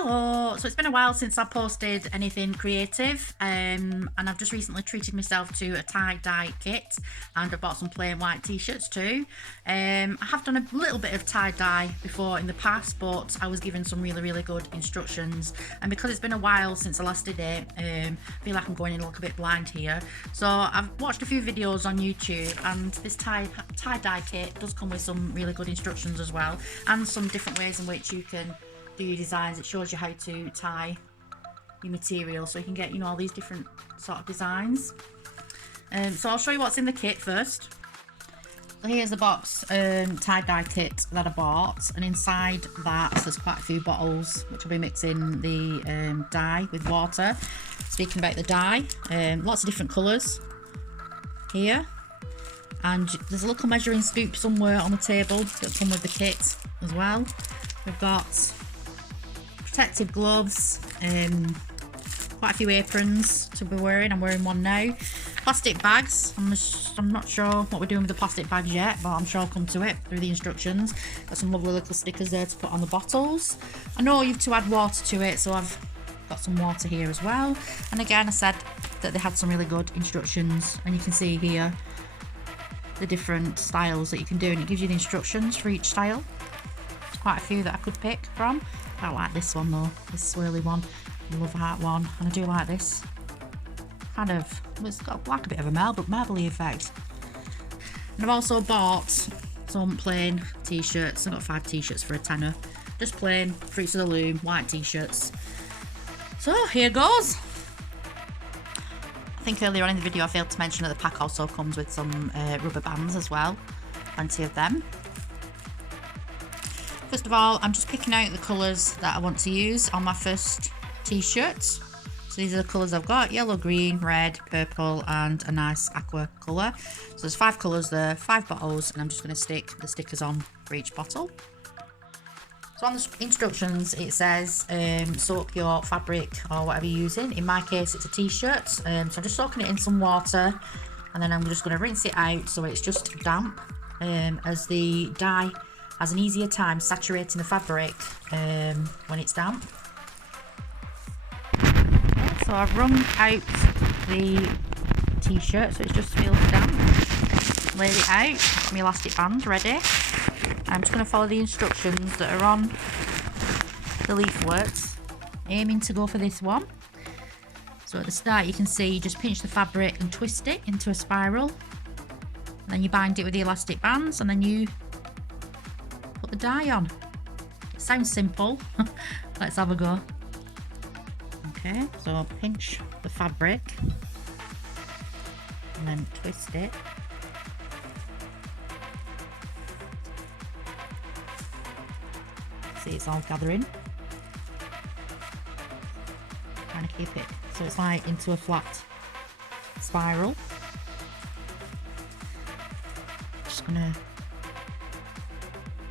Hello, so it's been a while since I posted anything creative and I've just recently treated myself to a tie-dye kit and I bought some plain white t-shirts too. I have done a little bit of tie-dye before in the past, but I was given some really good instructions, and because it's been a while since I last did it, I feel like I'm going in a little bit blind here. So I've watched a few videos on YouTube, and this tie-dye kit does come with some really good instructions as well, and some different ways in which you can do your designs. It shows you how to tie your material so you can get, all these different sort of designs. So I'll show you what's in the kit first. So here's the box tie-dye kit that I bought, and inside that there's quite a few bottles which will be mixing the dye with water. Speaking about the dye, lots of different colours here, and there's a little measuring scoop somewhere on the table that come with the kit as well. We've got protective gloves, quite a few aprons to be wearing. I'm wearing one now. Plastic bags. I'm not sure what we're doing with the plastic bags yet, but I'm sure I'll come to it through the instructions. Got some lovely little stickers there to put on the bottles. I know you've to add water to it, so I've got some water here as well. And again, I said that they had some really good instructions, and you can see here the different styles that you can do, and it gives you the instructions for each style. There's quite a few that I could pick from. I don't like this one though, this swirly one, the love heart one, and I do like this kind of, it's got like a bit of a marbly effect. And I've also bought some plain t-shirts. I got 5 t-shirts for a tenner, just plain Fruits of the Loom white t-shirts. So here goes. I think earlier on in the video I failed to mention that the pack also comes with some rubber bands as well, plenty of them. First of all, I'm just picking out the colours that I want to use on my first t-shirt. So these are the colours I've got: yellow, green, red, purple, and a nice aqua colour. So there's 5 colours there, 5 bottles, and I'm just going to stick the stickers on for each bottle. So on the instructions it says soak your fabric or whatever you're using. In my case it's a t-shirt, so I'm just soaking it in some water, and then I'm just going to rinse it out so it's just damp, as the dye has an easier time saturating the fabric when it's damp. Okay, so I've wrung out the t-shirt so it just feels damp. Laid it out, my elastic band ready. I'm just going to follow the instructions that are on the leaflets, aiming to go for this one. So at the start you can see you just pinch the fabric and twist it into a spiral, and then you bind it with the elastic bands, and then you put the dye on. It sounds simple. Let's have a go. Okay, so pinch the fabric and then twist it. See, it's all gathering. Trying to keep it so it's like into a flat spiral. Just gonna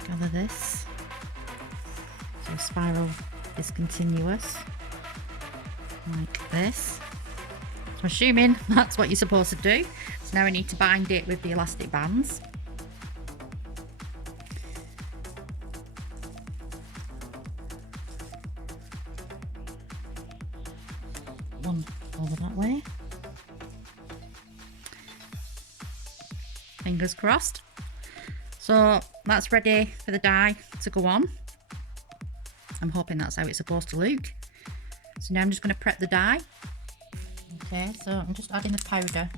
gather this so the spiral is continuous like this. So I'm assuming that's what you're supposed to do. So now I need to bind it with the elastic bands. One over that way. Fingers crossed. So that's ready for the dye to go on. I'm hoping that's how it's supposed to look. So now I'm just going to prep the dye. Okay, so I'm just adding the powder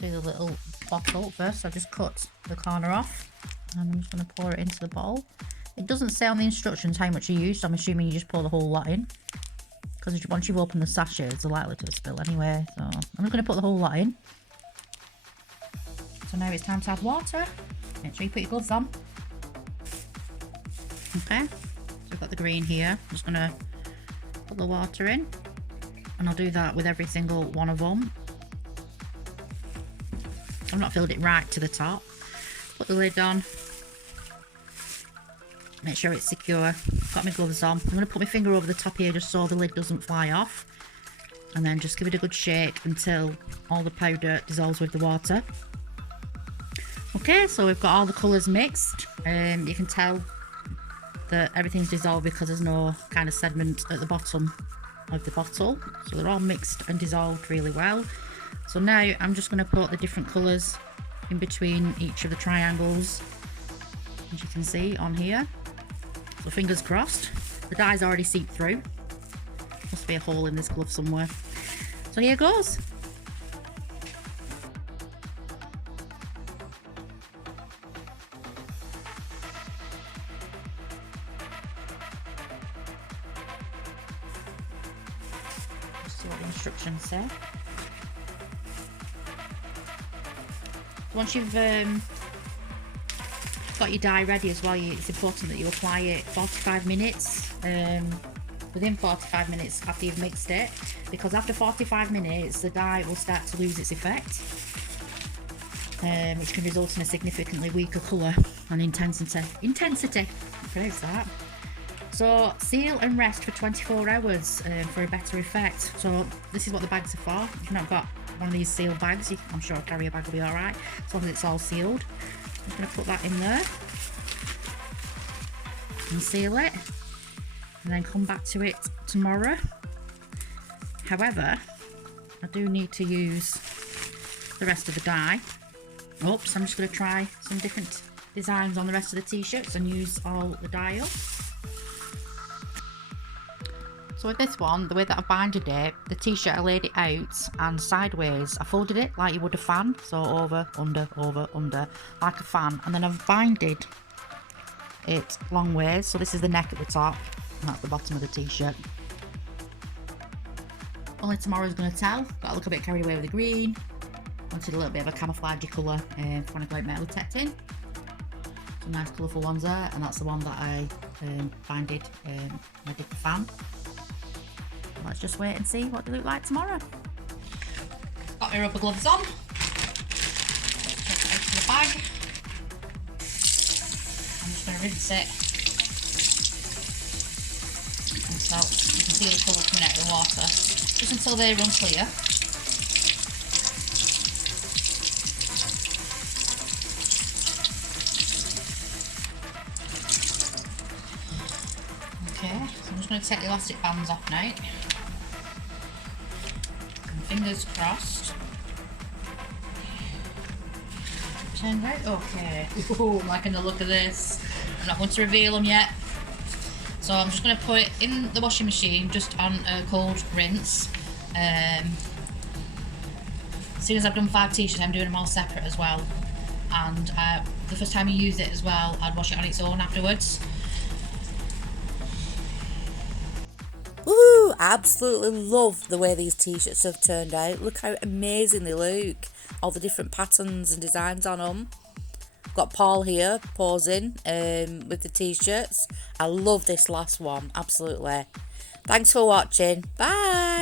to the little bottle first. I've just cut the corner off, and I'm just going to pour it into the bowl. It doesn't say on the instructions how much you use, so I'm assuming you just pour the whole lot in, because once you open the sachet it's likely to spill anyway. So I'm just going to put the whole lot in. So now it's time to add water. Make sure you put your gloves on. Okay, so I've got the green here. I'm just going to put the water in, and I'll do that with every single one of them. I've not filled it right to the top. Put the lid on. Make sure it's secure. Got my gloves on. I'm going to put my finger over the top here just so the lid doesn't fly off. And then just give it a good shake until all the powder dissolves with the water. Okay, so we've got all the colours mixed. You can tell that everything's dissolved because there's no kind of sediment at the bottom of the bottle. So they're all mixed and dissolved really well. So now I'm just going to put the different colours in between each of the triangles, as you can see on here. So fingers crossed. The dye's already seeped through. Must be a hole in this glove somewhere. So here goes. Let's see what the instructions say. Once you've got your dye ready as well, it's important that you apply it 45 minutes. Within 45 minutes after you've mixed it, because after 45 minutes the dye will start to lose its effect, which can result in a significantly weaker colour and intensity. Pronounce that. So seal and rest for 24 hours for a better effect. So this is what the bags are for. If you've not got one of these sealed bags, I'm sure a carrier bag will be alright, as long as it's all sealed. I'm just going to put that in there and seal it, and then come back to it tomorrow. However, I do need to use the rest of the dye. Oops, I'm just going to try some different designs on the rest of the t-shirts and use all the dye up. So with this one, the way that I binded it, the t-shirt I laid it out and sideways. I folded it like you would a fan, so over, under, like a fan, and then I've binded it long ways. So this is the neck at the top, and that's the bottom of the t-shirt. Only tomorrow's going to tell. Got a little bit carried away with the green. Wanted a little bit of a camouflagey colour for when I go out metal detecting. Some nice colourful ones there, and that's the one that I binded when I did the fan. Let's just wait and see what they look like tomorrow. Got my rubber gloves on. Take it out of the bag. I'm just going to rinse it until you can see the colour coming out of the water, just until they run clear. Okay, so I'm just going to take the elastic bands off now. Fingers crossed. Turn right. Okay. Ooh, I'm liking the look of this. I'm not going to reveal them yet. So I'm just going to put it in the washing machine just on a cold rinse. As soon as I've done 5 t-shirts, I'm doing them all separate as well. And the first time you use it as well, I'd wash it on its own afterwards. Woohoo! I absolutely love the way these t-shirts have turned out. Look how amazing they look. All the different patterns and designs on them. Got Paul here posing with the t-shirts. I love this last one, absolutely. Thanks for watching. Bye!